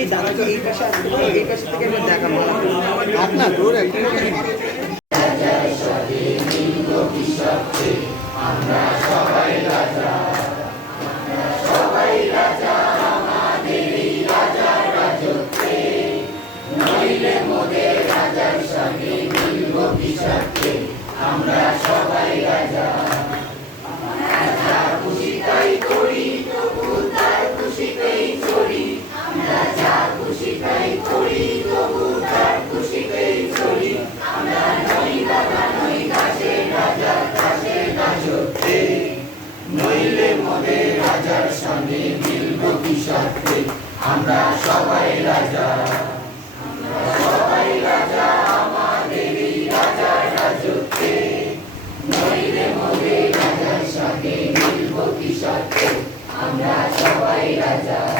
এই পাশে থেকে আমি দেখাবো হাত না Amen.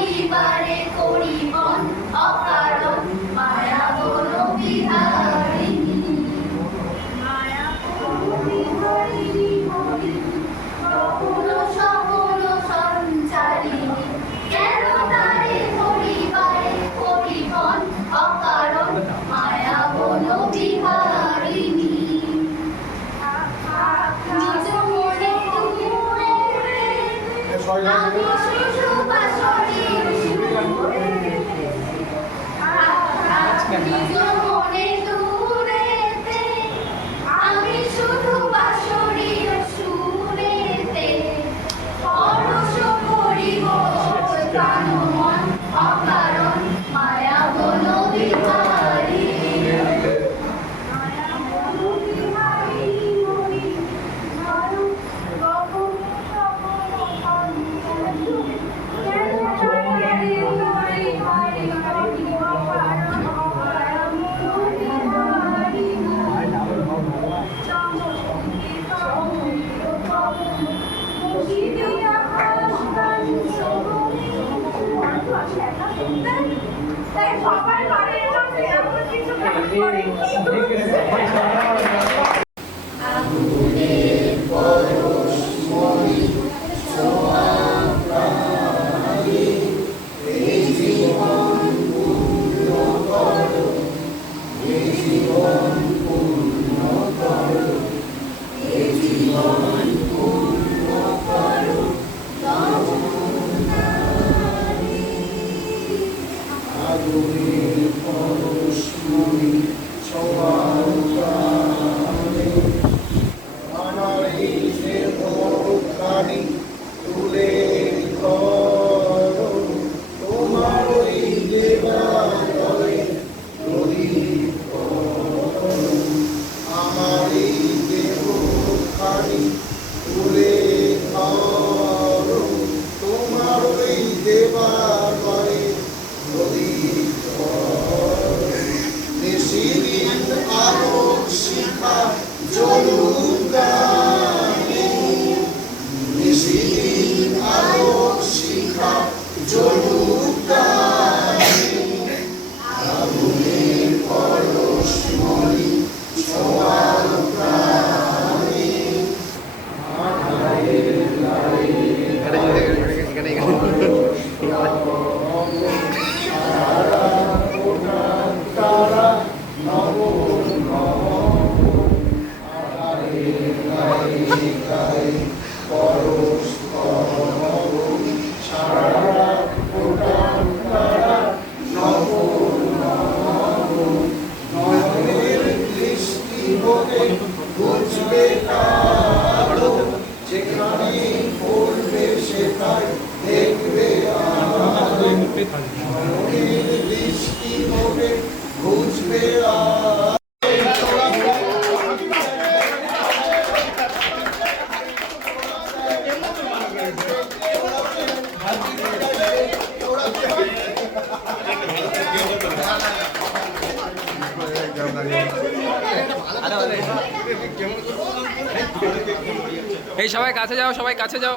পরিবারে করি মন อย่างนั้น সবাই বাড়ির লোক এরকম কিছু কাজ করে কি এই সবাই কাছে যাও সবাই কাছে যাও।